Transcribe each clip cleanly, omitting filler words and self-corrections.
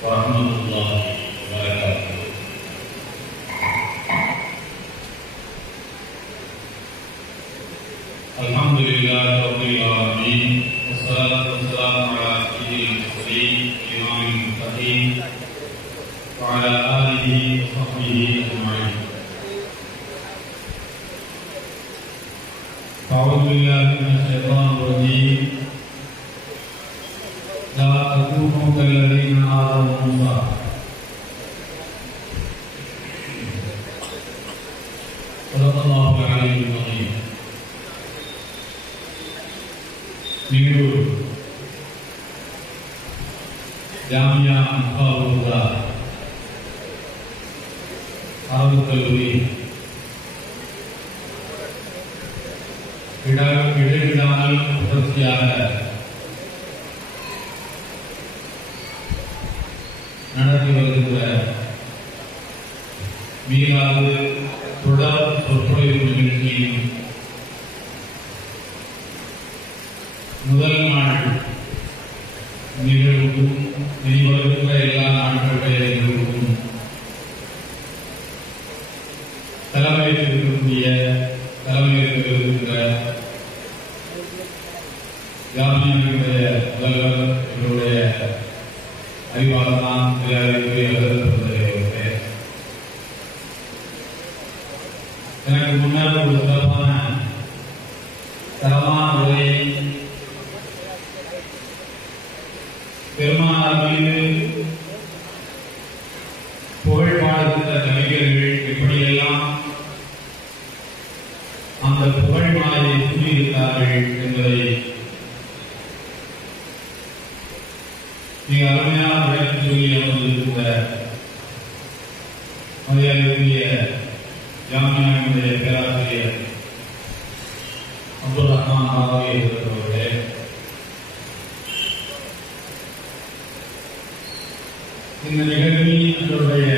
warahmatullahi wabarakatuh. Alhamdulillahirabbil alamin, wassalatu wassalamu ala sayyidil mursalin imamil muttaqin wa ala alihi wa sahbihi ajma'in. A'udzu billahi minasyaitonir rajim. La takunu kalladzina adaw Musa. Sallallahu alaihi wasallam. Minggu Jamia Al-Huda Al-Kaluri இடைவிடாமல் தொடர்ச்சியாக நடத்தி வருகின்ற மீளாது தொடர் சொற்பொழிவு நிகழ்ச்சியின் முதல் நாள் நிகழ்வுக்கும் இனிவருகின்ற எல்லா நாட்களுடைய நிகழ்வுக்கும் தலைமையேற்றிருக்கின்ற ஜாமியாவுடைய முதல்வர் எங்களுடைய அறிவாளர் தான் எனக்கு முன்னால் ஒரு சிறப்பான தரமான உரையை பெருமானார் மீது புகழ் பாடுகின்ற கவிஞர்கள் எப்படியெல்லாம் அந்த புகழ் மாலையை கூறியிருக்கிறார்கள் என்பதை மிக அருமையாக விளக்கி சொல்லி அமர்ந்திருக்கிற மரியாதைக்குரிய ஜாமியாவினுடைய பேராசிரியர் அப்துல் ரஹ்மான் ஆராவி அவர்களே, இந்த நிகழ்வில் எங்களுடைய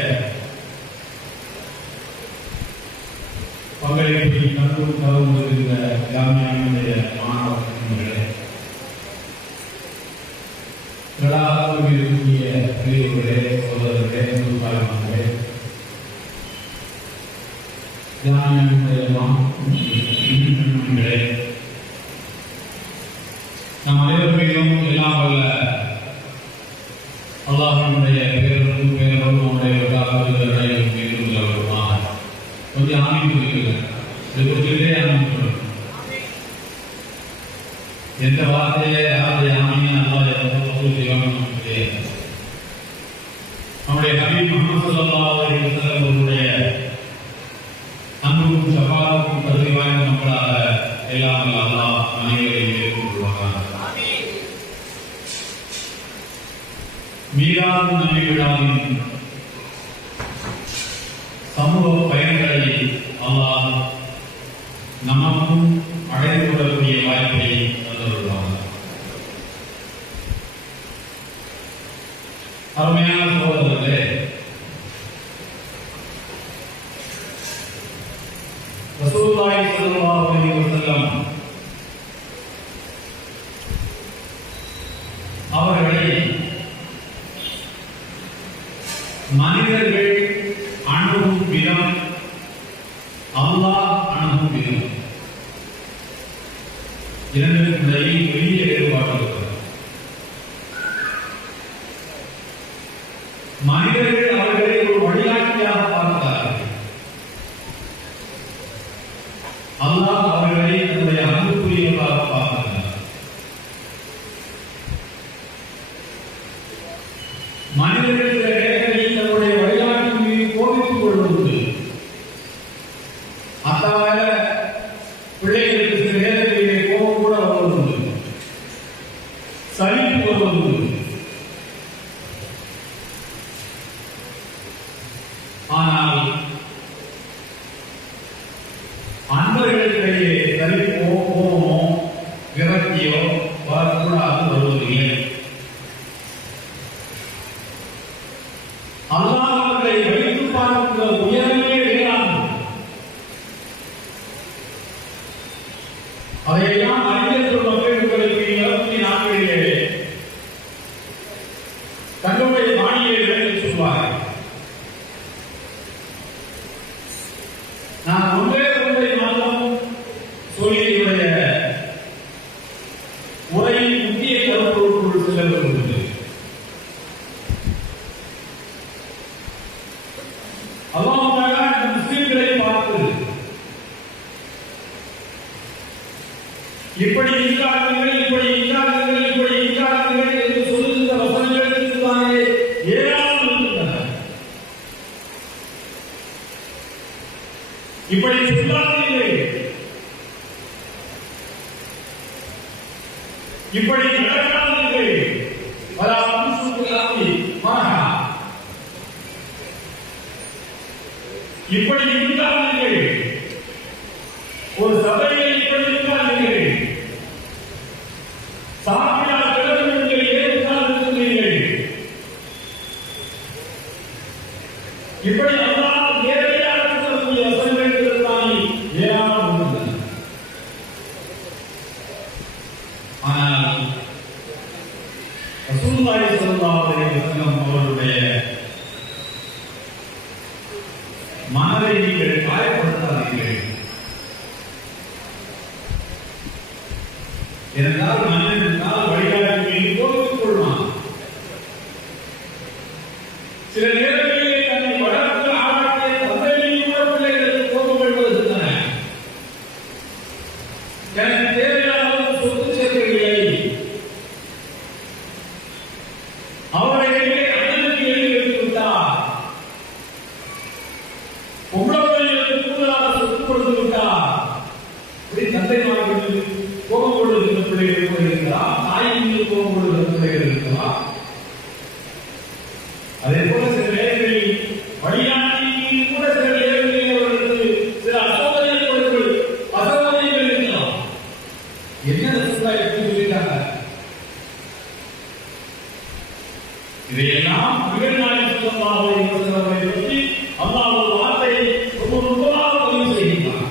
பங்களிப்பை கண்டும் தருகின்ற ஜாமியாவினுடைய மாணவர்களே, இருக்கக்கூடிய பெரியவர்களே, சோதரர்களே, நூற்பாளர்களே, ஜாமியாவினுடைய மாணவர்களே, நம் அனைவர் மீதும் எல்லாம் வல்ல அல்லாஹ்வினுடைய பேரும் நம்முடைய விழாக்கள் மீதும் வருமாக கொஞ்சம் ஆரம்பித்து ஆரம்பித்து எந்த வார்த்தையை யாருடைய ஆமீன் அல்லாஹ் நம்முடைய நபி முஹம்மது ஸல்லல்லாஹு அலைஹி வஸல்லம் அவருடைய அன்பும் ஷஃபாஅத்தும் தகுதி வாய்ந்த மக்களாக எல்லாம் அல்லாஹ் அனைவரையும் ஏற்றுக்கொள்வானாக. மீலாது நபி விழாவின் சமூக பயன்களை அல்லாஹ் நமக்கும் அடைந்து கொள்ளக்கூடிய வாய்ப்பை தந்துள்ளார். அருமையான சகோதரர்களே, ரசூலுல்லாஹி ஸல்லல்லாஹு அலைஹி வஸல்லம் அவர்களை மனிதர்கள் அணுகும் விதம், அல்லாஹ் அணுகும் விதம், இரண்டுக்கும் இடையில் பெரிய வேறுபாடு இருக்கிறது. மனிதர்கள் அவர்களை ஒரு வழிகாட்டியாக பார்க்கிறார்கள். அல்லாஹ் அவர்களை தன்னுடைய அன்புக்குரியவர்களாக பார்க்கிறார். மனிதர்கள் சில நேரங்களில் தன்னுடைய வழிகாட்டின் மீது கோபித்துக் கொள்வது, அத்தாவ பிள்ளைகளுக்கு சில நேரங்களிலே கோபம் கூட வருவது, சலிப்பு வருவது. ஆனால் அன்பர்களுக்கிடையே சலிப்போ கோபமோ விரக்தியோ வரக்கூடாது, வருவதில்லை. அல்லாஹ் அவர்களை வைத்து பார்க்கிற உயரமே வேளாண். அதையெல்லாம் அறிஞர்கள் மக்கள் உங்களுக்கு 24 தங்களுடைய வாணியை சொல்வார்கள். நான் ஒன்றே மாதம் சொல்லியுடைய உரையின் முக்கிய கருப்பொருள் செல்ல விரும்புகிறது. அல்லாஹ் இந்த முஸ்லிம்களை பார்த்து இப்படி இல்லாதவர்கள் இப்படி இல்லாதவர்கள் இப்படி இல்லாதவர்கள் என்று சொல்லுகின்ற வசனங்களுக்கு தானே ஏராளம் இருக்கின்றன. இப்படி சொல்லாதீர்கள், இப்படி நடக்காதீர்கள், இப்படி இருக்காதீர்கள், ஒரு சபையில் இப்படி இருக்காதீர்கள், சாப்பிடால் கிளம்புங்கள், ஏற்காதீர்கள், இப்படி அல்லாஹ் நேரடியாக சொல்லக்கூடிய வசனங்கள் தானே ஏராளம் உள்ளன. ஆனால் ரசூலுல்லாஹி ஸல்லல்லாஹு அலைஹி வஸல்லம் அவர்களுடைய மனதை நீங்கள் காயப்படுத்தாதீர்கள். என்றால் மனிதனால் வழிகாட்டி கோபித்துக் கொள்வான். சில நேரங்களிலே தன்னை வளர்த்து ஆராய்ச்சிய தந்தையின் கூட பிள்ளைகளுக்கு கோபம் கொள்வதுதான். எனக்கு தேவையான சொத்து சேர்க்கவில்லை, அவரை அண்ணனுக்கு எழுதி வைத்து விட்டார், பொம்பளை கூடுதலாக சொத்து கொடுத்து விட்டார், இப்படி தந்தைமார்கள் கோபம் கொள்ளுகின்ற பிள்ளைகள் கூட இருக்கலாம், தாயின் மீது கோபம் கொள்ளுகின்ற பிள்ளைகள் இருக்கலாம். அதே போல சில நேரங்களில் வழிகாட்டியின் கூட சில நேரங்களில் அவர்களுக்கு சில அசோதனைகள் இருக்கலாம். என்ன சொல்லிட்டாங்க? இதையெல்லாம் நபிகள் ஸல்லல்லாஹு அலைஹி வஸல்லம் பற்றி அல்லாஹ் ஒரு வார்த்தையை ரொம்ப நுட்பமாக பதிவு செய்கிறார்.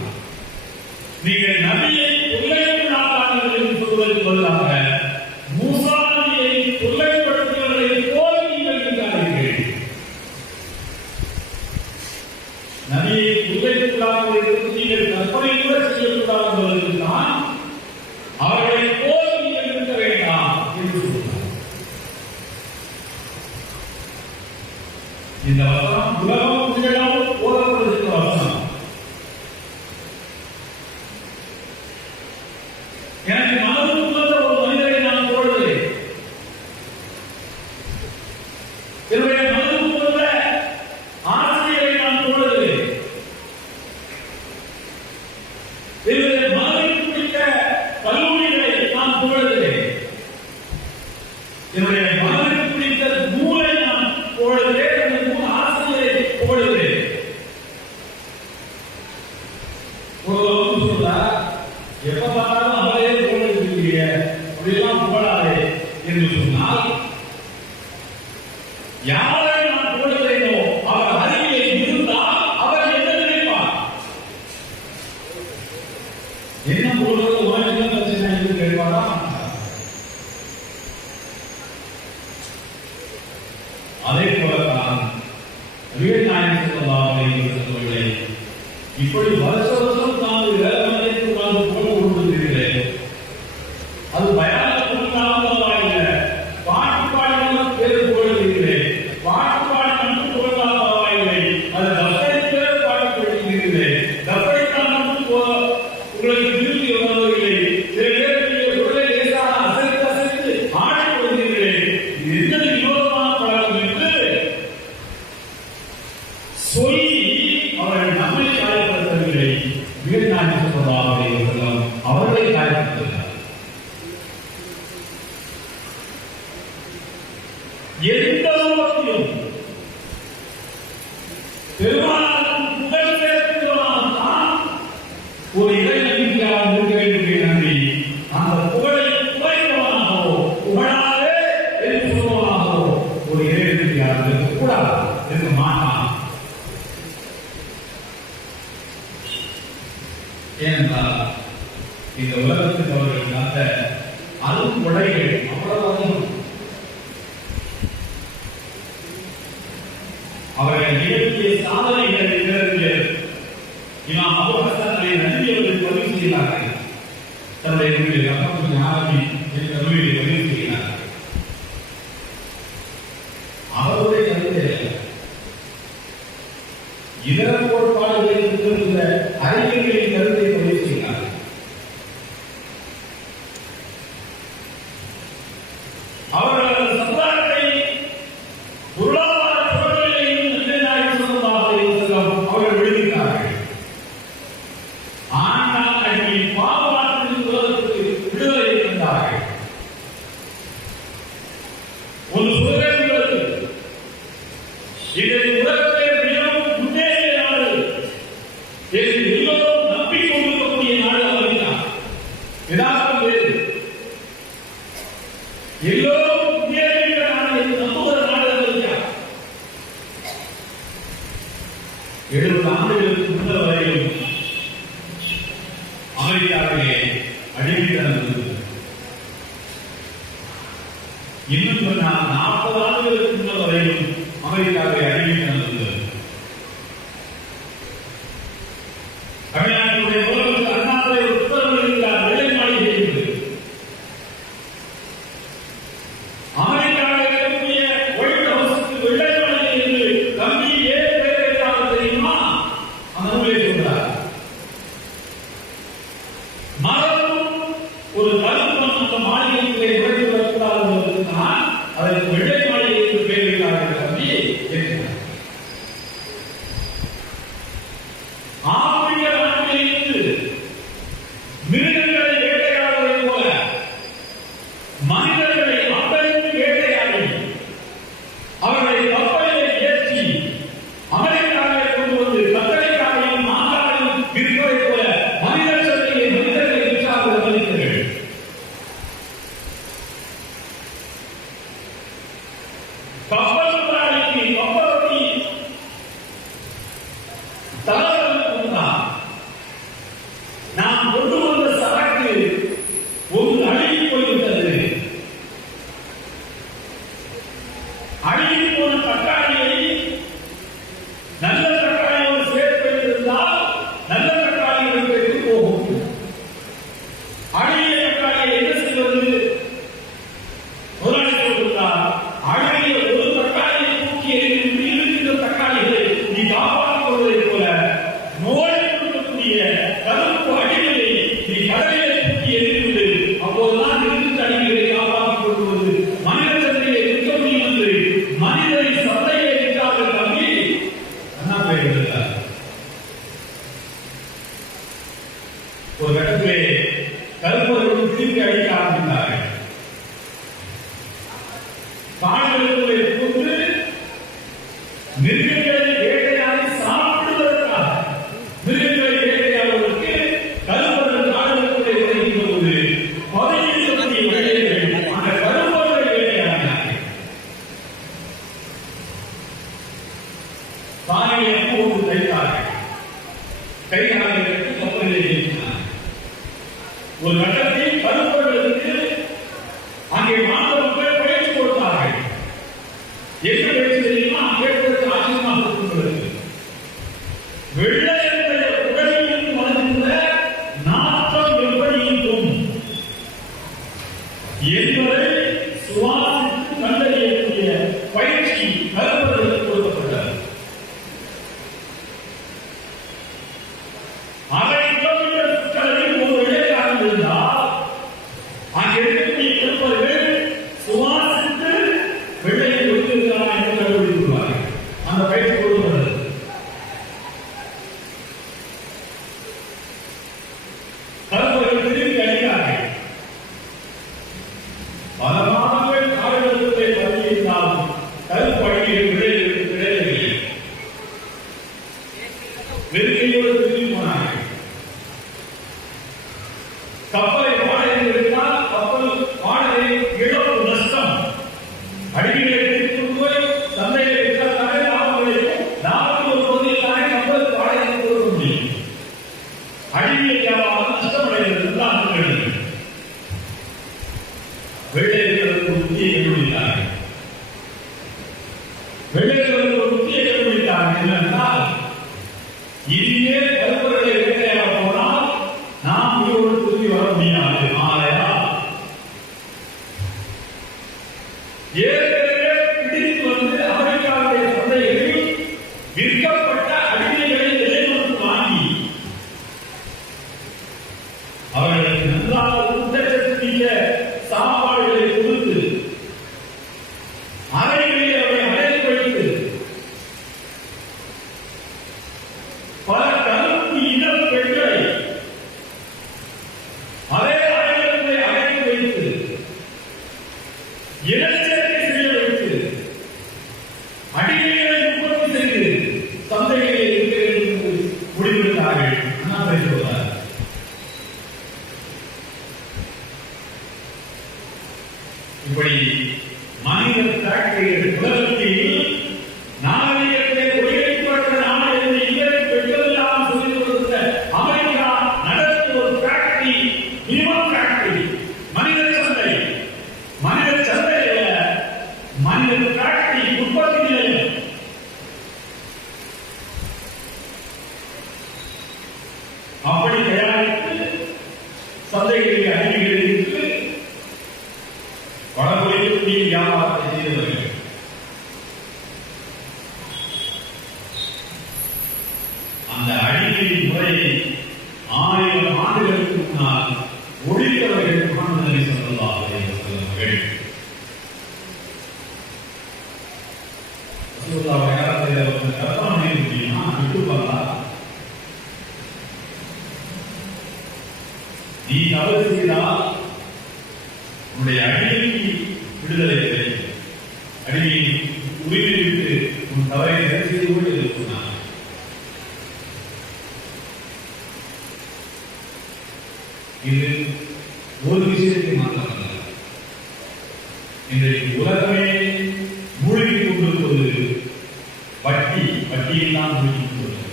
நீங்கள் நபியை தொல்லைப்படுத்தாதீர்கள் என்று சொல்வதற்கு பதிலாக மூசா நபியை தொல்லைப்படுத்தியவர்களை போல நீங்கள் இருக்காதீர்கள். நபியை தொல்லைப்படுத்தாமல் இருந்து நீங்கள் கற்பனை கூட செய்யக்கூடாது என்பதற்கு தான் அவர்களை போல நீங்கள் இருக்க வேண்டாம் என்று சொல்கிறார். இந்த வசனம் உலகம் முழுவதும் போதப்படுகின்ற வசனம். எனக்கு மனதுக்கு வந்த ஒரு மனிதரை நான் தோழுகிறேன். என்னுடைய மனதுக்கு வந்த ஆசிரியரை நான் தோழுகிறேன். என்னுடைய மனதிற்கு பிடித்த கல்லூரிகளை நான் தோழுகிறேன். என்னுடைய மனதிற்கு பிடித்த நூலை நான் தோழுகிறேன். எப்ப பார்த்தாலும் அவரே போடுறீங்க அப்படியெல்லாம் போடாதே என்று சொன்னால் யாரை நான் போடுகிறேனோ அவர் அருகிலே இருந்தால் அவர் என்ன நினைப்பார்? என்ன போடுறது உனக்கு பிரச்சனை என்று கேட்பாரா? அதே போலதான் நபிகள் நாயகம் ஸல்லல்லாஹு அலைஹி வஸல்லம் இப்படி வருஷ வருஷம் நான் வேதனைக்கு வாழ்ந்து போல கொடுத்திருக்கிறேன். அது பயான கொடுத்தாலும் பரவாயில்லை, பாட்டு பாடினாலும் பேர் போடுகிறேன், பாட்டு பாடி மட்டும் போட்டாலும் பரவாயில்லை, அது தப்பைக்கே பாடப்படுகிறேன், தப்பைத்தான் மட்டும் உங்களுக்கு திருப்பி வருவதில்லை. சில நேரங்களில் உடலை லேசான அசைத்து அசைத்து ஆடி வருகிறேன். இது என்ன வினோதமான பழக்கம் என்று சொல்லி அவர்கள் நம்மை காயப்படுத்தவில்லை, நபிகள் நாயகம் ஸல்லல்லாஹு அலைஹி வஸல்லம் அவர்களை காயப்படுத்தினார். எந்த அளவிலும் பெருமானாரும் புகழ் சேர்க்கிறவனால்தான் ஒரு இறைநம்பிக்கையாக இருக்க வேண்டும். நன்றி அந்த புகழை குறைந்தவனாகவோ புகழாதே என்று சொல்பவனாகவோ ஒரு இறைநம்பிக்கையாக இருக்கக்கூடாது, இருக்க மாட்டான். ஏனென்றால் இந்த உலகத்துக்கு அவர்கள் காத்த அரும் கொடைகள் அவ்வளவு அதிகம். அவர்கள் நிகழ்த்திய சாதனைகளை இமாம் அபூ ஹஸன் அலி நஜ்வி அவர்கள் பதிவு செய்கிறார்கள். தன்னுடைய நூலில் அஹ்மதுல் ஆலமி என்ற நூலில் பதிவு செய்கிறார்கள். அவருடைய கருத்து இதர கோட்பாடுகளில் இருக்கின்ற அறிஞர்களின் கருத்தை பதிவு செய்கிறார்கள். அவர்கள் சமுதாயத்தை பொருளாதார புறநிலையில் நபிகள் ஸல்லல்லாஹு அலைஹி வஸல்லம் அவர்கள் விடுவித்தார்கள். ஆனால் அடியின் பாவத்தின் உலகத்துக்கு விடுதலை தந்தார்கள். ஒரு சுதந்திரத்தில் இன்றைய உலகத்தை மிகவும் முன்னேறிய நாடு என்று எல்லோரும் நம்பிக்கொண்டிருக்கக்கூடிய நாடு அமெரிக்கா. யதார்த்தம் வேறு. எல்லோரும் முன்னேறிய நாடு என்று நம்புகிற நாடு அமெரிக்கா. 70 ஆண்டுகளுக்கு முன்னர் வரையும் அமெரிக்காவிலே அடிமைத்தனம் இருந்தது. இன்னும் சொன்னால் 40 ஆண்டுகளுக்கு முன்னர் வரையும் அமெரிக்காவிலே அடிமைத்தனம் இருந்தது. தமிழ்நாட்டுடைய முதல்வர் அண்ணாதுரை உத்தரவு இருக்கிறார். வெள்ளை மாளிகை என்பது அமெரிக்காவில் இருக்கக்கூடிய ஒயிட் ஹவுஸுக்கு வெள்ளை மாளிகை என்று தம்பி ஏன் பெயர் வைத்தார்கள் தெரியுமா? அந்த நூலை சொல்றார். மரமும் ஒரு கருப்பன் அந்த மாளிகைக்குள்ளே நுழைந்து வரக்கூடாது என்பதற்காக அதற்கு வெள்ளை மாளிகை என்று பெயர் வைத்தார்கள். தம்பி இருக்கிறார். ஆப்பிரிக்க நாட்டிலிருந்து மிருகங்களை வேட்டையாடுவதை போல மனிதர்களை அப்பறிந்து வேட்டையாடி அவர்களை கப்பலிலே ஏற்றி அமெரிக்காவிலே கொண்டு வந்து கத்தரிக்காயையும் மாங்காயையும் விற்பதை போல மனிதர் சந்தையை மனிதர்களை விற்றார்கள் மனிதர்கள். கப்பல் முதலாளிக்கு கப்பலோட்டி தலைவர்கள் கொண்டார். நாம் கொண்டு வந்த சரக்கு ஒரு அழுகி போய்விட்டது. அழுகி போன தக்காளியை நல்ல தக்காளியோடு சேர்த்து வைத்திருந்தால் நல்ல தக்காளிகள் வைத்து போகும். அழுகிய தக்காளியை என்ன செய்வது? முதலாளி சொல்கிறார், அழுகிய ஒரு தக்காளியை தூக்கி எறிந்து இருக்கின்ற தக்காளிகளை நீ காப்பாற்றிக் கொள்வதை போல நோய் கொடுக்கக்கூடிய கருப்பு அடிகளை நீ கடலிலே தூக்கி எறிந்து அப்போதுதான் இருக்கின்ற அடிகளை காப்பாற்றிக் கொள்வது மனித சந்தையை விற்க முடியும் என்று மனிதரை சந்தையை விற்றார்கள். தம்பி அண்ணா பெயர் ஒரு கட்டத்திலே கருப்பவர்கள் திருப்பி அடிக்க ஆரம்பித்தார்கள். காடுகளுக்குள்ளே புகுந்து மிருகங்களை வேட்டையாடி சாப்பிடுவதற்காக மிருகங்களை வேட்டையாடுவதற்கு கருப்பவர்கள் காடுகளுக்குள்ளே வருகின்ற போது பகுதியில் இருக்கக்கூடிய வெள்ளையர்கள் அந்த கருப்பவர்களை வேட்டையாடினார்கள். தாயை அப்போது தைத்தார்கள். கைகாலை கட்டி கப்பலிலே ஏற்றினார்கள். ஒரு கட்டத்தில் கருப்பவர்களுக்கு அங்கே மாற்ற மக்கள் பயிற்சி கொடுத்தார்கள். என்ன பயிற்சி தெரியுமா? கேட்பதற்கு ஆச்சரியமாக இருக்கின்றது. வெள்ளையருடைய உடலில் வருகின்ற நாற்றம் எப்படி இருக்கும் என்பதை சுவாசித்து கண்டறியக்கூடிய பயிற்சி கருப்பவர்களுக்கு கொடுக்கப்பட்டது. அரை கிலோமீட்டர் சுற்றளவில் ஒரு வெள்ளைக்காரன் இருந்தால் அங்கே இருக்கக்கூடிய கருப்பவர்கள் சுவாசித்து வெள்ளையை கொடுத்திருக்கிறா என்று கண்டுபிடித்துள்ளார்கள். அந்த பயிற்சி கொடுக்கிறது. கருப்பவர்கள் திரும்பி அடிக்கிறார்கள். பல மாதங்கள் காலகட்டத்தை பற்றியிருந்தாலும் கருப்பு அடியில் விளையவில்லை. வெறுக்கையோடு திரும்பி போனார்கள். கப்பலை வாடகை எடுத்தால் கப்பல் வாடகை இழப்பு நஷ்டம். அடிமைகளை எடுத்துக் போய் சந்தையை விற்றாலே லாபம் கிடைக்கும். லாபத்தில் ஒரு பகுதியில் தானே கப்பலுக்கு வாடகை கொடுக்க முடியும். அடிமை வியாபாரம் நஷ்டமடைகிறது தான் வெள்ளையர்களுக்கு ஒரு புத்தியை கண்டுபிடித்தார்கள். வெள்ளையர்களுக்கு ஒரு புத்தியை கண்டுபிடித்தார்கள். என்னவென்றால் இனியே கருப்பர்களை வேட்டையாட போனால் நாம் உயிரோடு திரும்பி வர முடியாது. ஆலையா ஏற்கனவே பிடித்து வந்து அமெரிக்காவுடைய சந்தைகளில் விற்கப்பட்ட அடிமைகளை நிலைநிறுத்தி வாங்கி அவர்களுக்கு நன்றாக ஊட்டச்சத்துமிக்க சாப்பாடுகளை கொடுத்து அறைகளில் அவரை அடைத்து வைத்து பல கருப்பு இன பெண்களை அதே அறைகளை அடைத்து வைத்து இனச்சேர்க்கை செய்ய வைத்து அடிமைகளை உற்பத்தி செய்து சந்தைகளை இருக்கிறது முடிவெடுத்தார்கள். அண்ணாமலை சொல்றார், இப்படி மனித ஃபேக்டரிகள் உலகத்தில் நாகரிகத்தை ஒழிக்கப்பட்ட நாடு என்று இவரை பெற்றதெல்லாம் சொல்லிக் கொடுத்த அமெரிக்கா நடத்திய ஒரு ஃபேக்டரி, ஹியூமன் ஃபேக்டரி, மனித சந்தை. மனித சந்தை அல்ல, மனித ஃபேக்டரி, உற்பத்தி நிலையம். அப்படி தயாரித்து சந்தைகளில் அடிமைகளை இருக்கு வடமொழியில் நீ வியாபாரத்தை செய்தவர்கள். அந்த அடிமையின் முறையை 1000 ஆண்டுகளுக்கு முன்னால் ஒழித்தவர்கள் முஹம்மது ஸல்லல்லாஹு அலைஹி வஸல்லம் அவர்கள். ரசூலுல்லாஹ் யாராவது கற்பனை பண்ணினா விட்டு பார்த்தா நீ தவறு செய்தால் உன்னுடைய அடிமைக்கு விடுதலை கிடைக்கும், அடிமையை உரிமை விட்டு உன் தவறை சரி செய்து கொண்டு சொன்னார். இது ஒரு விஷயத்தை மாற்றமல்ல, இன்றைக்கு உலகமே மூழ்கி கொண்டிருப்பது வட்டியில் தான் மூழ்கி கொண்டிருக்கிறது.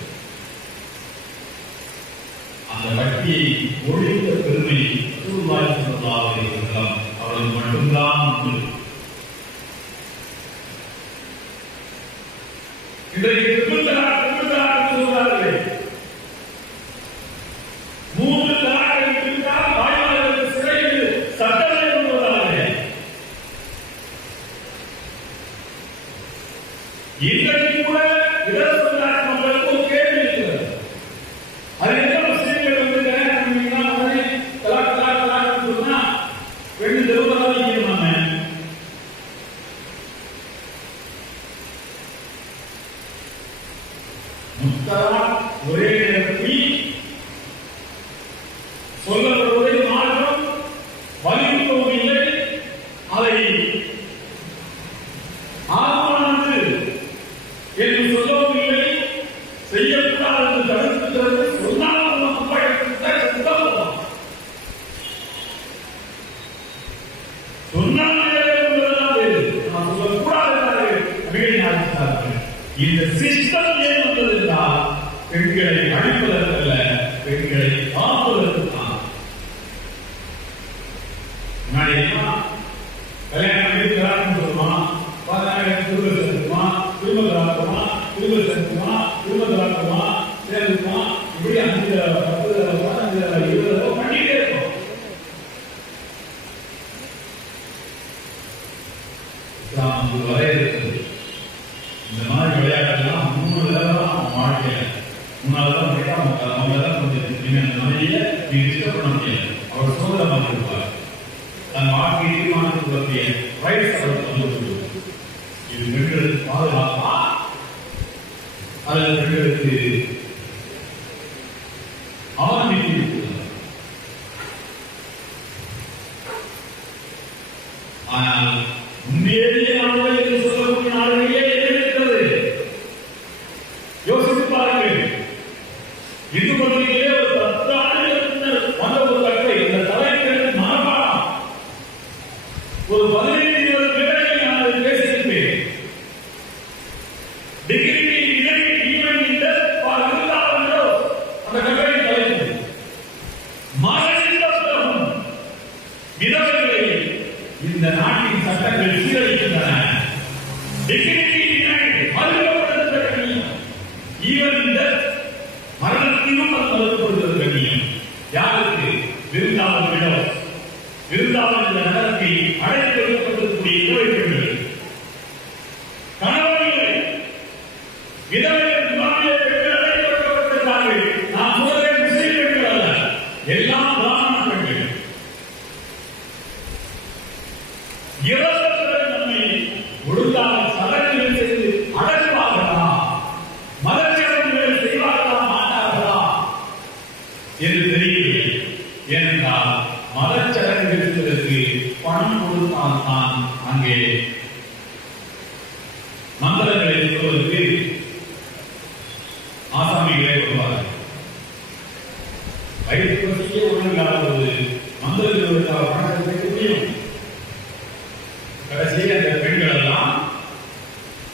அந்த வட்டியை ஒழித்த பெருமை ரசூலுல்லாஹி ஸல்லல்லாஹு அலைஹி வஸல்லம் அவர்கள் மட்டும்தான் உண்டு. இன்றைக்கு சொல்கிறார்கள், 3 தலாக் இருந்தால் வாழ்வாளர்களுக்கு சிறையில் சட்டத்தை கொண்டு வந்தார்கள். இன்றைக்கு கூட இதர சமுதாய மக்களுக்கு ஒரு கேள்வி இருக்கிறது. அது என்ன முஸ்லிம்கள் வந்து கல்யாணம் பண்ணீங்கன்னா உடனே தலாக் தலாக் தலாக் சொன்னா 2 தடவை நீக்கணுமாங்க. முத்தலாக் ஒரே நேரத்தில் சொல்லப்படுவதை மாற்றம் வலியுறுத்தவும் இல்லை, அதை ஆர்வமானது என்று சொல்லவும் இல்லை, செய்யக்கூடாது என்று தடுக்கிறது. சொன்னால் இந்த சிஸ்டம் ஏன் வந்தது என்றால் பெண்களை அழிப்பதற்கல்ல, பெண்களை காப்பதற்கு தான். முன்னாடி கல்யாணம் இருக்கிறான்னு சொல்லுவான், 10,000 திரும்ப சேர்த்துமா, திரும்ப திராக்குமா, திரும்ப சேர்த்துமா, திரும்ப திராக்குமா, சேர்த்துமா, இப்படி 5 10 20 பண்ணிட்டே இருக்கும். வரையறுக்கிறது இந்த மாதிரி விளையாட்டுலாம் 3 தடவை வாழ்க்கையில 3வது அவங்க தான் கொஞ்சம் மனைவியை நீ டிஸ்டர்ப் பண்ண முடியாது. அவர் சோதனை இருப்பார், தன் வாழ்க்கையை தீர்மானத்துடைய ரைட்ஸ் அவர் இது பெண்களுக்கு பாதுகாப்பா அல்லது பெண்களுக்கு அவநம்பிக்கை இருக்கிறது. ஆனால் உண்மையிலேயே நாடுகள் என்று சொல்லக்கூடிய நாடுகளிலே இருக்கிறது. யோசித்து பாருங்கள், இந்து பகுதியிலே ஒரு 10 ஆண்டுகளுக்கு வந்த ஒரு கட்டை இந்த தலைவர்களுக்கு மனப்பாடம் ஒரு 15-20 பேரை நான் அதை பேசியிருப்பேன். டிகிரி ஈவன் இந்த அந்த கட்டளை தலைப்பு மறைந்தவர்களும் விதவைகளை இந்த நாட்டின் சட்டங்கள் சீரழிக்கின்றன. டிகிரி மறுக்கப்படுகின்ற ஈவன் இந்த மரணத்திலும் அது மறுக்கப்படுகிறது கண்ணியம். யாருக்கு? விருந்தாவன் விருந்தாவன் என்ற நகரத்தை அழைத்து வைக்கப்பட்டிருக்கக்கூடிய இளவை பெண்கள், கணவன்களை விதவைகள் விமானிய பெண்கள் அழைத்து வைக்கப்பட்டிருக்கிறார்கள். நான் சொல்றேன் முஸ்லிம் பெண்கள் அல்ல, எல்லாம் பிராமண பெண்கள். இறந்தவர்கள் நம்மை ஒழுங்காக சடங்குகள் செய்து அடக்குவார்களா, மதச்சடங்குகள் செய்வார்களா மாட்டார்களா என்று தெரியவில்லை. ஏனென்றால் மதச்சடங்குகள் இருக்கிறதற்கு பணம் கொடுத்தால் தான் அங்கே மந்திரங்களை சொல்வதற்கு ஆசாமிகளே வருவார்கள். வயிற்று பசியே ஒழுங்காத போது மந்திரங்களுக்காக பணத்தை வைக்க முடியும். கடைசியில் அந்த பெண்கள் எல்லாம்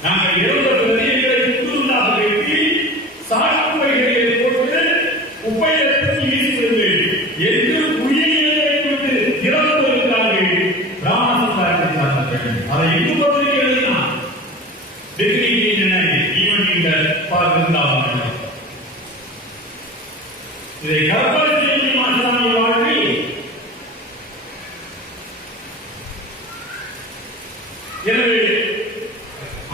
நாங்கள் 70 நதிகளை புதுதாக வெட்டி சாக்குப்பைகளை போட்டு குப்பையை தூக்கி வீசுகிறது என்று உயிரிலே கொண்டு இறந்து வருகிறார்கள். பிராமண சமுதாயத்தை சார்ந்தவர்கள் அதை எங்கு பத்திரிகைகள் டிகிரி ஈவன் இந்த இருந்தார்கள். இதை கற்பனை செய்ய முடியுமா இஸ்லாமிய வாழ்வில்? எனவே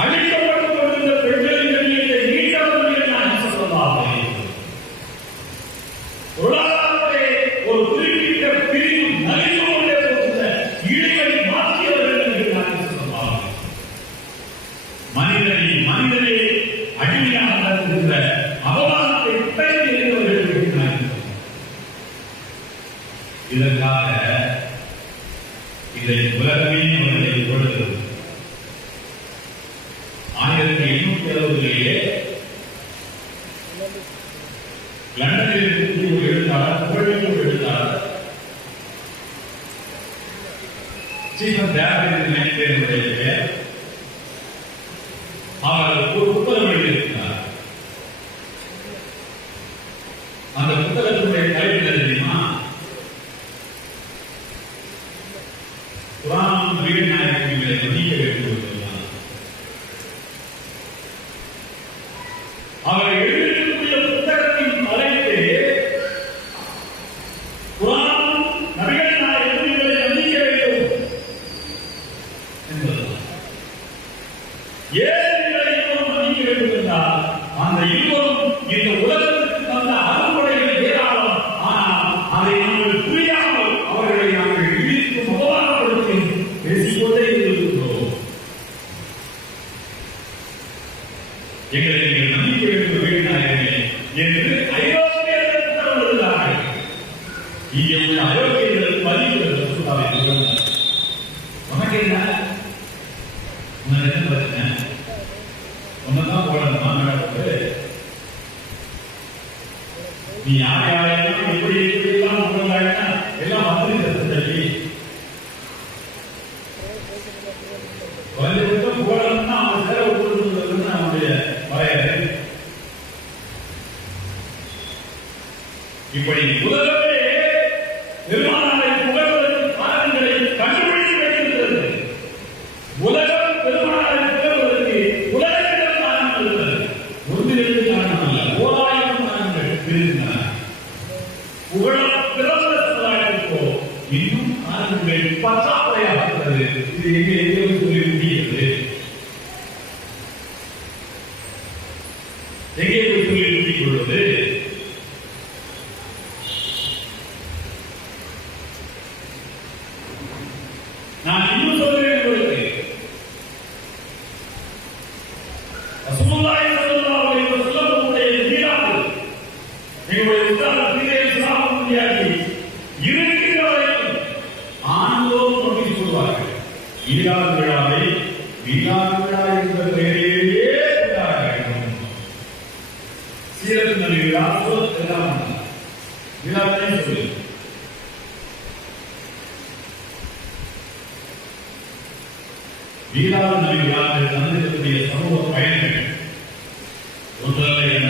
அழிக்கப்பட்டுக் கொண்டிருந்த பெண்களின் கண்ணியத்தை நீட்டவர்கள் நான் சொல்லலாம். பொருளாதாரத்தை ஒரு குறிப்பிட்ட பிரிவு நலிந்து கொண்டே போகின்ற இழிவை மாற்றியவர்கள் என்று நான் சொல்லலாம். மனிதனை அடிமையாக நடத்துகின்ற அவமானத்தை கைது நான் இதற்காக இதை உலகமே அவர்களை கொடுத்தது. 1860லேயே லண்டனில் இருக்கக்கூடிய ஒரு எழுத்தாளர், புகழ்மிக்க ஒரு எழுத்தாளர், ஸ்டீபன் டேவிட் நினைத்தேனுடைய பெயர், அவர் ஒரு புத்தகம் எழுதியிருக்கிறார். அந்த புத்தகத்தினுடைய தலைப்பு என்ன தெரியுமா? குர்ஆன் நபிகள் நாயகங்களை மதிக்க வேண்டும். அவர் எழுதியிருக்கக்கூடிய புத்தகத்தின் தலைப்பு குர்ஆன் நபிகள் நாயகங்களை மதிக்க வேண்டும் என்பதுதான். அந்த இருவரும் இந்த உலகத்திற்கு தந்த அருள்கொடைகள் ஏராளம். ஆனால் அதை நாங்கள் புரியாமல் அவர்களை நாங்கள் இழித்து அவமானப்படுத்தி பேசிக்கொண்டே இருக்கிறோம். எங்களை நீங்கள் நம்பிக்கை வேண்டும் வேண்டாயிரமே என்று ஐரோப்பியர்கள் குற்றம் எழுந்தார்கள். இங்கே உள்ள ஐரோப்பியர்கள் பதிவுகள் உனக்கு என்ன பிரச்சனை? ஒன்னதான் போடணுமா நடக்குது? நீ யாரையும் எப்படி எல்லாம் உடலாயிட்டா எல்லாம் வந்து தள்ளி குறைஞ்சபட்சம் போடணும்னா அவன் செலவு கொடுத்துருந்ததுன்னு அவனுடைய வரையறை. இப்படி உலகமே பெருமானாரை புகழ்வதற்கு காரணங்களை கண்டுபிடித்து வைத்திருக்கிறது. உலகம் பெருமானாரை புகழ்வதற்கு உலகத்திடம் காரணங்கள் உள்ளது. ஒன்றிலிருந்து காரணம் அல்ல, 1000 காரணங்கள் இருக்கின்றன. புகழ பிறந்த சமுதாயத்திற்கோ இன்னும் காரணங்கள் பற்றாக்குறையாக இருக்கிறது. இது எங்கே சொல்லி முடிகிறது? எங்கே போய் சொல்லி முடிக் கொள்வது? நான் இன்னும் சொல்கிறேன் உங்களுக்கு, ரசூலுல்லாஹி ஸல்லல்லாஹு அலைஹி வஸல்லம் உடைய மீராது எங்களுடைய உத்தார தீரே இஸ்லாம் முடியாதி இருக்கிற வரைக்கும் ஆண்களோடு நோக்கி சொல்வார்கள். மீராது விழாவை மீராது விழா என்ற பெயரிலேயே கொண்டாடுகிறார்கள். சீரத்து நபி விழா எல்லாம் விழாவை சொல்லு. மீராது நபி விழாவில் நடந்திருக்கக்கூடிய சமூக பயன்கள் ஒன்றரை என்ன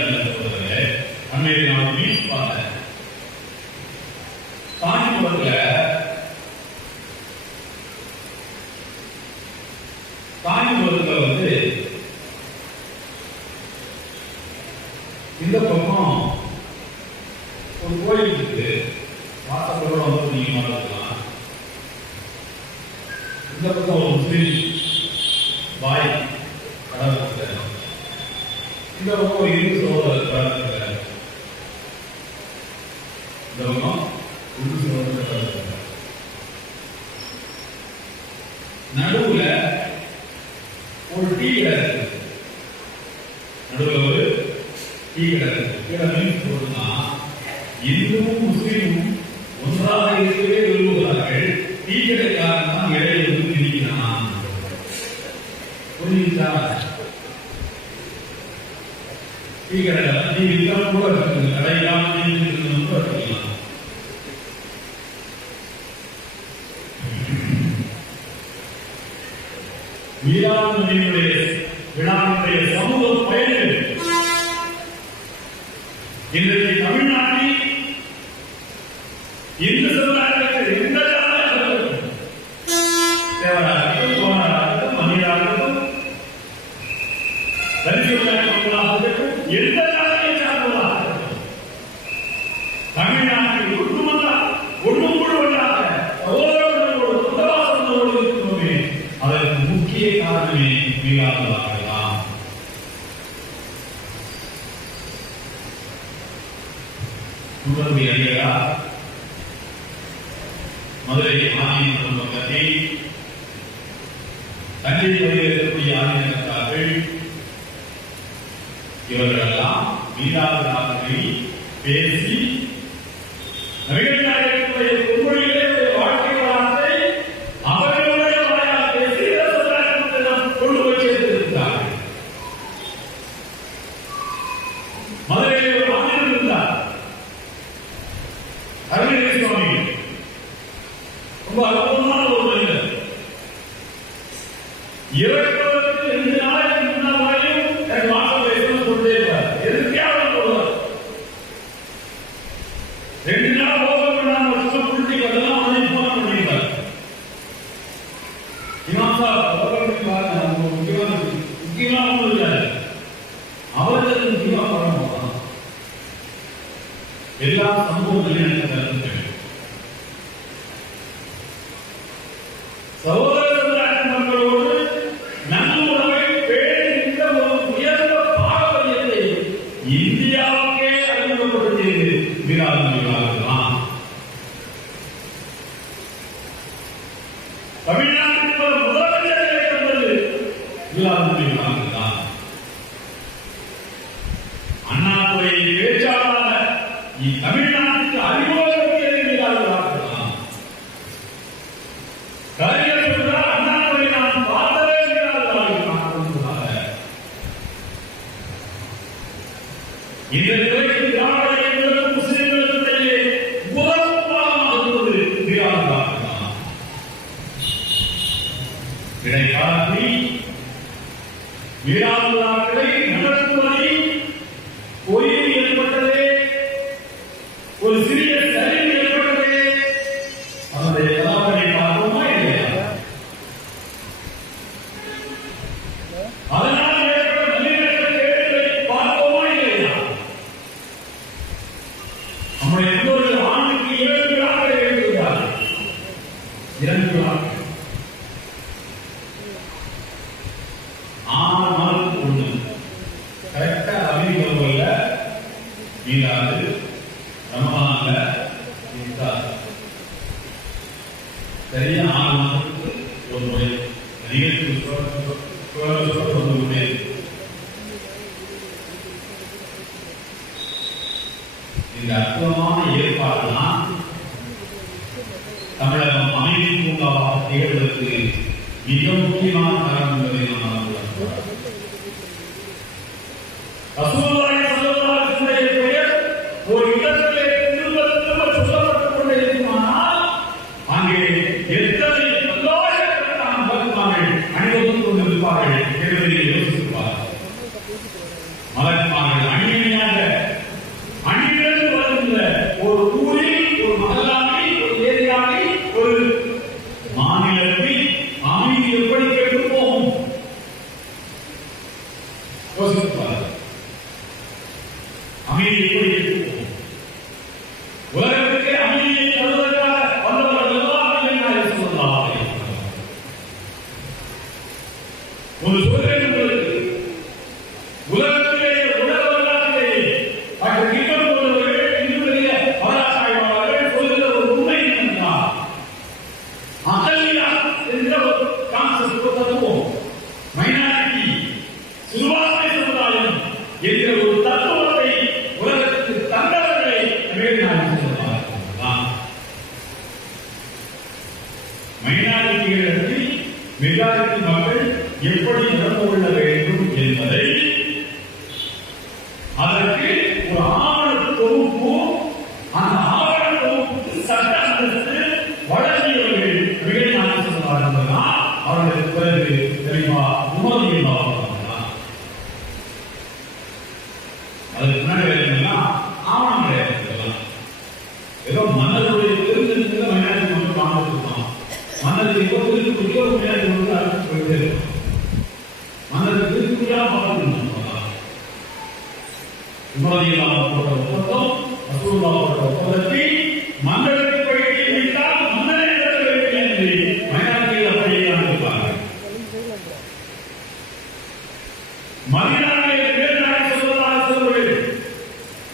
அன்னையை நாம் மீட்பாங்க. காஞ்சிபுரத்துல வந்து வாய் கடவுள் இந்த பக்கம் இரு சோதரர் கடவுள் இந்த பக்கம் உரு சோதரர் கடவுள் நடுவுல ஒரு டீ கடை இருக்கு. நடுவுல ஒரு டீ கடை இருக்கு. போடுனா இந்துவும் முஸ்லீமும் ஒன்றாக இருக்கவே விரும்புகிறார்கள். டீ கடைக்காரன் தான் இடையில வந்து திணிக்கிறான். புரியுதா? டீ கடை டீ விற்காம கூட இருக்குது. கடையிலாம கூட இருக்கலாம். மீரானுடைய விழாவுடைய சமூக பயன்கள் இன்றைக்கு தமிழ்நாட்டில் இந்து சமுதாயத்திற்கு எந்த தேவராகட்டும், சோழராகட்டும், மணியராகட்டும், தரிசனமாகட்டும், எந்த ஜாதியை சார்ந்தவராகட்டும் தமிழ்நாட்டில் ஒட்டுமொத்த ஒன்றும் ஒன்றாக சகோதரர்களோடு சுத்தவாசத்தோடு இருக்கிறோமே அதற்கு முக்கிய காரணமே மீளாதவர்கள்தான். உங்களுடைய அடிகளா மதுரை ஆணையம் பற்றி தஞ்சை இருக்கக்கூடிய ஆணையர்கள் இவர்களெல்லாம் மீளாதவர்களை பேசி நவீனத்துடைய பொன்மொழிகளே வாழ்க்கை வளத்தை அவர்களுடைய வாயால் பேசி கொண்டு போய் சேர்த்திருக்கிறார்கள். மதுரையில் ஒரு ஆணையர் இருந்தார், அருணகிரி சுவாமி. ரொம்ப அற்புதமான ஒரு மனிதர். இறப்பதற்கு 2 நாளைக்கு முன்னால் வரையும் என் வாசல் பேசணும் சொல்லிட்டே இருப்பார். எதிர்க்கையாக சொல்லுவார். 2 நாள் போக வேண்டாம், வருஷம் புள்ளி அதெல்லாம் வந்து போன பண்ணிப்பார். இமாசா முக்கியமான இருக்காரு. அவர்களுக்கு முக்கியமாக வரணும். எல்லா சமூகங்களையும் எனக்கு சகோதர மக்களோடு நல்லுறவை பேணுகின்ற ஒரு உயர்ந்த பாரம்பரியத்தை இந்தியாவுக்கே அறிமுகப்படுத்தியது மீராதுதான். தமிழ்நாட்டில் ஒரு முதலமைச்சரை தந்தது மீராதுதான். அண்ணாதுரை பேச்சாளராக தமிழ்நாட்டுக்கு அறிமுகப்படுத்தியது மீராதுதான். அண்ணாதுரை நான் பார்த்ததே இந்த நிலைக்கு திராவிட முஸ்லிம்களிடையே முதல் பாலமாக மீராதுதான். இடைக்காலத்தில் மீராதுகளை நடத்துவதை கோயில் ஏற்பட்டதே, ஒரு சிறிய சரிவு ஏற்பட்டதே, அதனுடைய கதாபனை பார்ப்போமா இல்லையா? அதனால் ஏற்பட்ட நல்லிணக்கத்தை பார்ப்போமா இல்லையா? நம்முடைய எல்லோரும் ஆண்டுக்கு 7 விழாக்கள் எழுதுகிறார்கள். 2 விழாக்கள் 6 நாளுக்கு ஒண்ணு கரெக்டா அமெரிக்காவில் மீளாது ரமலான்ல சரியா 6 மாதத்துக்கு ஒரு முறை நிகழ்ச்சி கொண்டு இந்த அற்புதமான ஏற்பாடுதான் தமிழகம் அமைதி பூங்காவாக திகழ்வதற்கு மிக முக்கியமான காரணம் என்பதை நாம் பெயர் ஒரு இடத்திலே திரும்ப திரும்ப சொல்லப்பட்டுக் கொண்டே இருக்குமானால் அங்கே எத்தனை சந்தோஷக்கரமான பக்தர்கள் அணிவகுத்துக் கொண்டிருப்பார்கள் என்பதை யோசிப்பார்கள். மலர்மார்கள் அணியணியாக அணியிலிருந்து வருகின்ற ஒரு ஊரில், ஒரு மகளாவில், ஒரு ஏரியாவில், ஒரு மாநிலத்தில் அமைதி எப்படி கெட்டு போகும் யோசிப்பார்கள். அமைதி எப்படி கெட்டு போகும்? உலகத்துக்கு அமைதியை தருவதற்காக வந்தவர்கள் எல்லாம் சொல்லலாம். ஒரு சொல்றேன் உங்களுக்கு, உலகத்திலேயே உலக வரலாற்றிலேயே டாக்டர் கிப்பன் போன்றவர்கள் இன்னும் பெரிய ஆராய்ச்சியாளர்கள் சொல்கிற ஒரு உண்மை என்னென்றால், அகல்யா என்ற ஒரு கான்செப்ட் தத்துவம், மைனாரிட்டி சிறுபான்மை சமுதாயம் என்ற ஒரு தத்துவத்தை உலகத்துக்கு தந்தவர்களை மைனாரிட்டிகளிடத்தில் மெஜாரிட்டி மக்கள் எப்படி நடந்து கொள்ள வேண்டும் என்பதை அதற்கு ஒரு ஆவண தொகுப்பு, அந்த ஆவண தொகுப்புக்கு சட்டம் எடுத்து வழங்கியவர்கள் வெளிநாட்டு சொன்னார்கள். அவர்களுக்கு பிறகு தெளிவா உணர்வு அதுக்கு முன்னாடி ஆவணம் கிடையாது. ஏதோ மன்னருடைய திருத்தத்தில் மைனாரிட்டி மக்கள் காணப்பட்டிருப்பான். மன்னருக்கு திருக்குறியோ மைனாரிட்டி மக்கள் அரசு போயிட்டே இருக்கும். மன்னருக்கு திருக்குறியா பார்க்கணும். உமரதியல்லாம போட்ட ஒப்பந்தம், ரசூலுல்லாஹ் போட்ட ஒப்பந்தத்தில் மன்னருக்கு போயிட்டு வைத்தால் மன்னரை நடத்த வேண்டும் என்று மைனாரிட்டியில் அப்படியே இருப்பாங்க. மதினாவிலே வேறுநாடு சொல்வதாக சொல்வது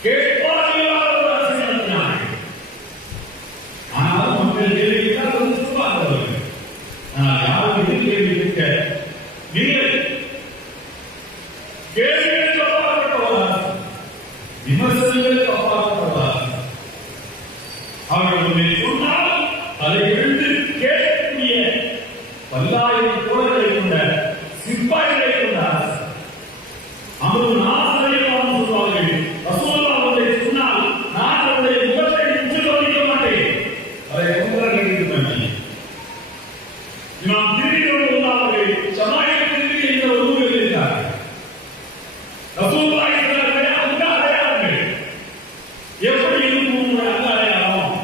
கேட்பாரில்லாத ஒரு அரசை நடத்தினார்கள். ஆனால் மக்கள் கேள்வி கேட்டால் வந்து சொல்வார்கள். ஆனால் யாரும் இது கேள்வி கேட்க நீங்கள் கேள்விகளுக்கு அப்பாற்பட்ட ஒரு அரசு, விமர்சனங்களுக்கு அப்பாற்பட்ட அரசு. அவர்கள் ஒன்றை சொன்னால் அதை எழுந்து கேட்கக்கூடிய பல்லாயிரம் தோழர்களை கொண்ட சிப்பாய்களை கொண்ட அரசு. அவர்கள் நாசரையெல்லாம் சொல்வார்கள். ரசூலுல்லாஹ் அவர்களை சொன்னால் நான் அவருடைய முகத்தை முற்றிலும் வைக்க மாட்டேன். அதை ஒன்றாக கேட்கிறேன். இமாம் திருமதி உள்ளார்கள் சமாயத்திற்கு என்ற ஒரு ஊரில் இருக்கிறார்கள். ரசூலுல்லாஹ் அவர்களுடைய அந்த அடையாளங்கள் எப்படி இருக்கும்? அந்த அடையாளம்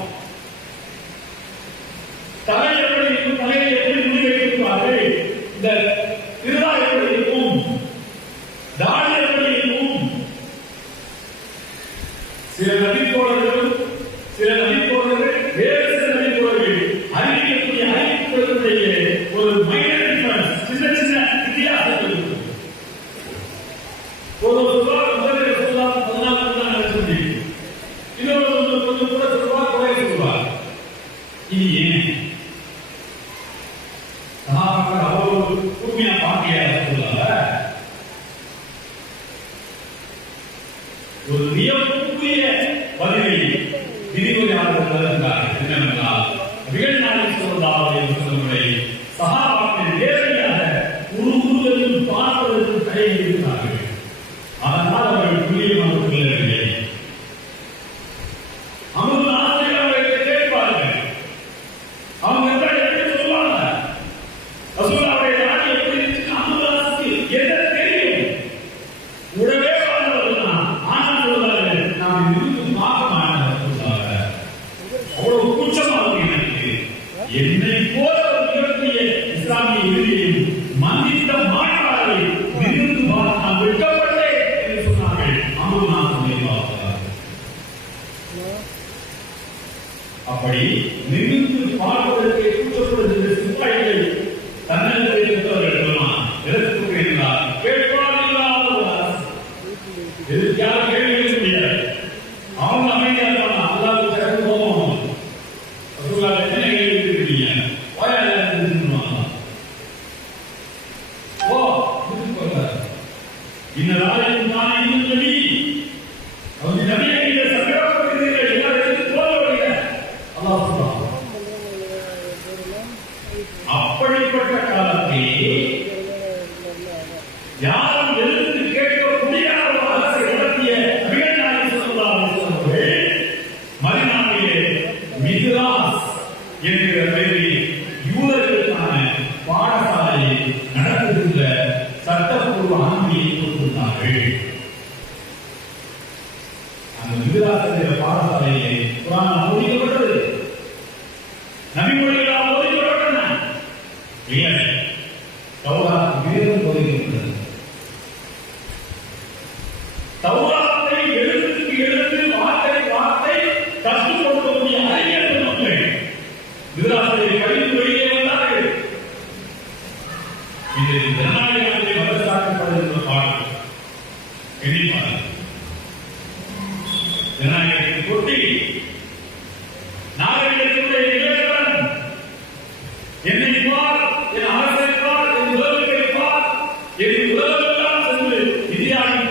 தலை எப்படி இருக்கும்? தலையை எப்படி முடி வைத்திருப்பார்கள்? இந்த திருதா எப்படி இருக்கும்? தாடி எப்படி இருக்கும்? சில நபித்தோழர்கள் வேறு சில நபித்தோழர்கள் அறிவிக்கக்கூடிய அறிவிப்புகளுடைய ஒரு மைனர் டிஃபரன்ஸ், சின்ன சின்ன வித்தியாசங்கள் இருக்கும். ஒரு சொல்வார் முதலில் சொல்லலாம் 14 தான் நடந்து, இன்னொரு கொஞ்சம் கூட சொல்வார், குறைய சொல்வார். இது ஏன் சகாபாக்கள் அவ்வளவு கூர்மையா பார்க்கையாக சொல்லுவாங்க. ஒரு வியப்புக்குரிய பதிலை விதிமுறையாளர்கள் தருகிறார்கள். என்னவென்றால் வெளிநாடு சொல்வதை சகாபாக்கள் நேரடியாக உருவதற்கும் பார்ப்பதற்கும் தடை இருக்கிறார்கள். அதனால் அவர்கள் துல்லியமாக சொல்லவில்லை. அவங்க ஆசிரியர்களை கேட்பார்கள். அவங்க எப்படி சொல்லுவாங்க? ரசூலுல்லாஹ்வுடைய நாடு எப்படி இருந்துச்சு? அமுதாசுக்கு என்ன தெரியும்? உடனே வாழ்ந்தவர்கள் ஆனால் சொல்வார்கள், நாம் இருந்து பார்க்க மாட்டாங்க. அவ்வளவு கூச்சமாக எனக்கு என்னை போல ஒரு மிகப்பெரிய இஸ்லாமிய இறுதியையும் மன்னித்த மாட்டார்கள். நிமிர்ந்து நான் வெட்கப்பட்டேன் என்று சொன்னார்கள். அப்படி நிமிர்ந்து பார்ப்பதற்கு கூச்சப்படுகிற சிப்பாய்கள் தன்னலத்தை கேட்பாரில்லாத ஒரு அரசு. எதுக்கு யாரும் கேள்வி கேட்க முடியாது. அவங்க அமைதியா இருப்பாங்க. அல்லாஹ்வுக்கு திறந்து போவோம். ரசூலுல்லாஹ் என்ன கேள்வி கேட்கிறீங்க? ஓ இதுக்கு சொல்றாரு. இன்னலாயும் நான் இன்னும் நபி. அவங்க நபியை நீங்க சங்கடப்படுகிறீர்கள். எல்லாரும் போறவங்க. அல்லாஹ் சொல்றான். அப்படிப்பட்ட காலத்தில் யாரும் எழுந்து கேட்க முடியாத ஒரு அரசை நடத்திய நபிகள் நாயகம் ஸல்லல்லாஹு அலைஹி வஸல்லம் மதீனாவிலே மித்ராஸ் என்கிற பெயரில் யூதர்களுக்கான பாடசாலையை நடத்துகின்ற சட்டப்பூர்வ அனுமதியை கொடுத்திருந்தார்கள். அந்த மித்ராஸ் என்கிற பாடசாலையை குர்ஆன் போதிக்கப்பட்டது. நபிமொழிகளால் போதிக்கப்பட்டன. இல்லை, தௌராத் வேதம் போதிக்கப்பட்டது. தௌராத்தை எழுத்துக்கு எழுத்து வார்த்தை கற்றுக் கொடுக்கக்கூடிய அறிஞர்கள் மக்கள் மித்ராஸை படித்து வெளியே வந்தார்கள். இது ஜனநாயகத்தை உலகமெல்லாம் சென்று இந்தியாவின்